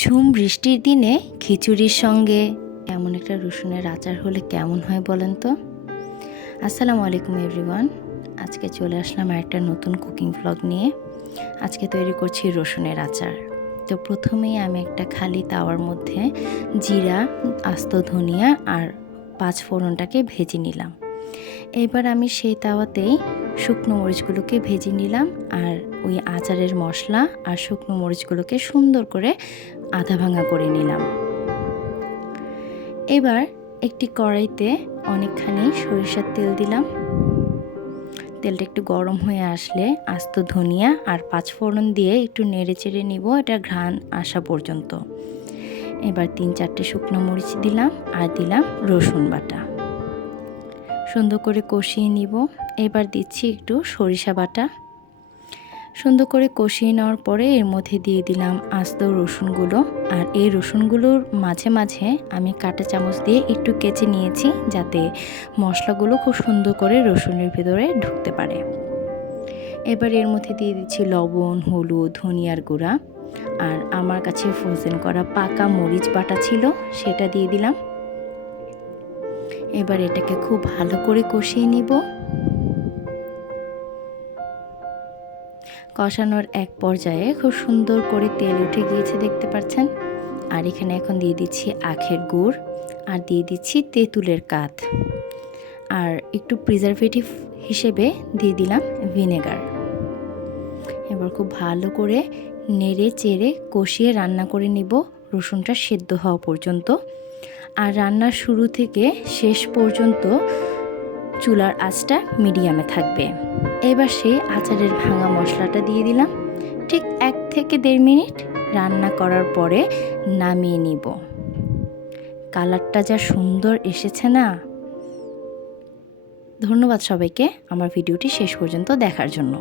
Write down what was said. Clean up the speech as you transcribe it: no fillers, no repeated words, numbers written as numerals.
ঝুম বৃষ্টির দিনে খিচুড়ির সঙ্গে এমন একটা রসুনের আচার হলে কেমন হয় বলেন তো। আসসালামু আলাইকুম এভরিওয়ান, আজকে চলে আসলাম একটা নতুন কুকিং ভ্লগ নিয়ে। আজকে তৈরি করছি রসুনের আচার। তো প্রথমেই আমি একটা খালি তাওয়ার মধ্যে জিরা, আস্ত ধনিয়া আর 5 ফোড়নটাকে ভেজে নিলাম। এবার আমি সেই তাওয়াতেই শুকনো মরিচগুলোকে ভেজে নিলাম আর ওই আচারের মশলা আর শুকনো মরিচগুলোকে সুন্দর করে আধা ভাঙা করে নিলাম। এবার একটি কড়াইতে অনেকখানি সরিষার তেল দিলাম। তেলটা একটু গরম হয়ে আসলে আস্ত ধনিয়া আর 5 ফোড়ন দিয়ে একটু নেড়ে চেড়ে নিব, এটা ঘ্রাণ আসা পর্যন্ত। এবার 3-4টে শুকনো মরিচ দিলাম আর দিলাম রসুন বাটা, সুন্দর করে কষিয়ে নিব। এবার দিচ্ছি একটু সরিষা বাটা। সুন্দর করে কষিয়ে নেওয়ার পরে এর মধ্যে দিয়ে দিলাম আস্ত রসুনগুলো, আর এই রসুনগুলোর মাঝে মাঝে আমি কাঁটা চামচ দিয়ে একটু কেচে নিয়েছি যাতে মশলাগুলো খুব সুন্দর করে রসুনের ভিতরে ঢুকতে পারে। এবার এর মধ্যে দিয়ে দিচ্ছি লবণ, হলুদ, ধনিয়ার গুঁড়া, আর আমার কাছে ফ্রোজেন করা পাকা মরিচ বাটা ছিল, সেটা দিয়ে দিলাম। এবার এটাকে খুব ভালো করে কষিয়ে নিব। কষানোর এক পর্যায়ে খুব সুন্দর করে তেল উঠে গিয়েছে দেখতে পাচ্ছেন। আর এখানে এখন দিয়ে দিচ্ছি আখের গুড় আর দিয়ে দিচ্ছি তেঁতুলের কাঠ, আর একটু প্রিজারভেটিভ হিসেবে দিয়ে দিলাম ভিনেগার। এবার খুব ভালো করে নেড়ে চেড়ে কষিয়ে রান্না করে নিব রসুনটা সেদ্ধ হওয়া পর্যন্ত। আর রান্নার শুরু থেকে শেষ পর্যন্ত চুলার আঁচটা মিডিয়ামে থাকবে। এবার সেই আচারের ভাঙা মশলাটা দিয়ে দিলাম। ঠিক 1 থেকে 1.5 মিনিট রান্না করার পরে নামিয়ে নিব। কালারটা যা সুন্দর এসেছে না। ধন্যবাদ সবাইকে আমার ভিডিওটি শেষ পর্যন্ত দেখার জন্য।